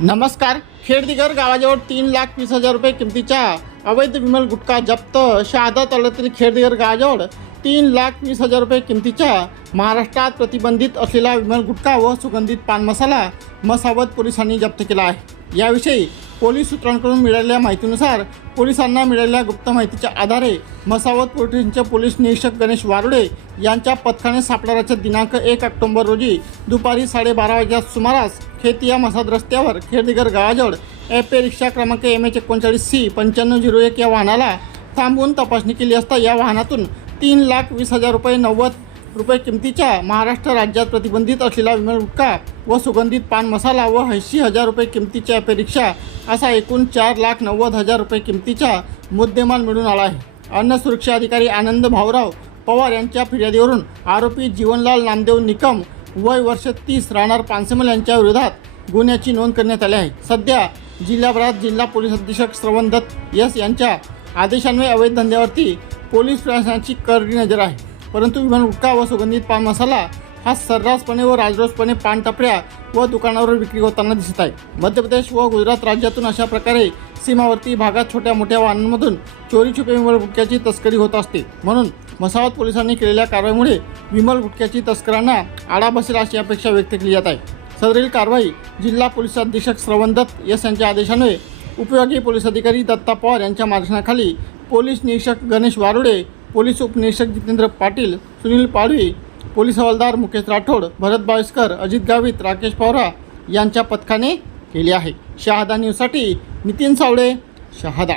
नमस्कार. खेडदिगर गावाजवळ तीन लाख वीस हजार रुपये किमतीच्या अवैध विमल गुटखा जप्त शहादा तालुक्यातील खेडदिगर गावाजवळ तीन लाख वीस हजार रुपये किमतीच्या महाराष्ट्रात प्रतिबंधित असलेला विमल गुटखा व सुगंधित पान मसाला मसावत पोलिसांनी जप्त केला आहे. याविषयी पोलीस सूत्रांकडून मिळालेल्या माहितीनुसार पोलिसांना मिळालेल्या गुप्त माहितीच्या आधारे मसावत पोलिसांचे पोलीस निरीक्षक गणेश वारुडे यांच्या पथकाने सापडाराच्या दिनांक एक ऑक्टोंबर रोजी दुपारी साडेबारा वाजेच्या सुमारास खेतिया मसाद रस्त्यावर खेडदिगर गावाजवळ एफ ए रिक्षा क्रमांक एम एच एकोणचाळीस सी पंच्याण्णव झिरो एक या वाहनाला थांबवून तपासणी केली असता या वाहनातून तीन लाख वीस हजार रुपये नव्वद रुपये किमतीच्या महाराष्ट्र राज्यात प्रतिबंधित असलेला विमल गुटखा व सुगंधित पान मसाला व ऐंशी हजार रुपये किमतीच्या अपेरिक्षा असा एकूण चार लाख नव्वद हजार रुपये किमतीचा मुद्देमाल मिळून आला आहे. अन्न सुरक्षा अधिकारी आनंद भाऊराव पवार यांच्या फिर्यादीवरून आरोपी जीवनलाल नामदेव निकम वय वर्ष तीस राहणार पानसेमल यांच्या विरोधात गुन्ह्याची नोंद करण्यात आली आहे. सध्या जिल्हाभरात जिल्हा पोलीस अधीक्षक श्रवण दत्त यस यांच्या आदेशान्वये अवैध धंद्यावरती पोलीस प्रशासनाची करडी नजर आहे. परंतु विमान गुटखा व सुगंधित पान मसाला हा सर्रासपणे व राजरोसपणे पानटपऱ्या व दुकानावर विक्री होताना दिसत आहे. मध्य प्रदेश व गुजरात राज्यातून अशा प्रकारे सीमावर्ती भागात छोट्या मोठ्या वाहनांमधून चोरी छुपे विमल गुटख्याची तस्करी होत असते. म्हणून मसावत पोलिसांनी केलेल्या कारवाईमुळे विमल गुटख्याची तस्करांना आळा बसेल अशी अपेक्षा व्यक्त केली जात आहे. सदरील कारवाई जिल्हा पोलीस अधीक्षक श्रवण दत्त यस यांच्या आदेशाने उपयोगी पोलीस अधिकारी दत्ता पवार यांच्या मार्गदर्शनाखाली पोलीस निरीक्षक गणेश वारुडे पोलीस उपनिरीक्षक जितेंद्र पाटील सुनील पाडवी पोलीस हवालदार मुकेश राठोड भरत बावेस्कर अजित गावित राकेश पवारा यांच्या पथकाने केले आहे. शहादा न्यूजसाठी नितीन सावळे शहादा.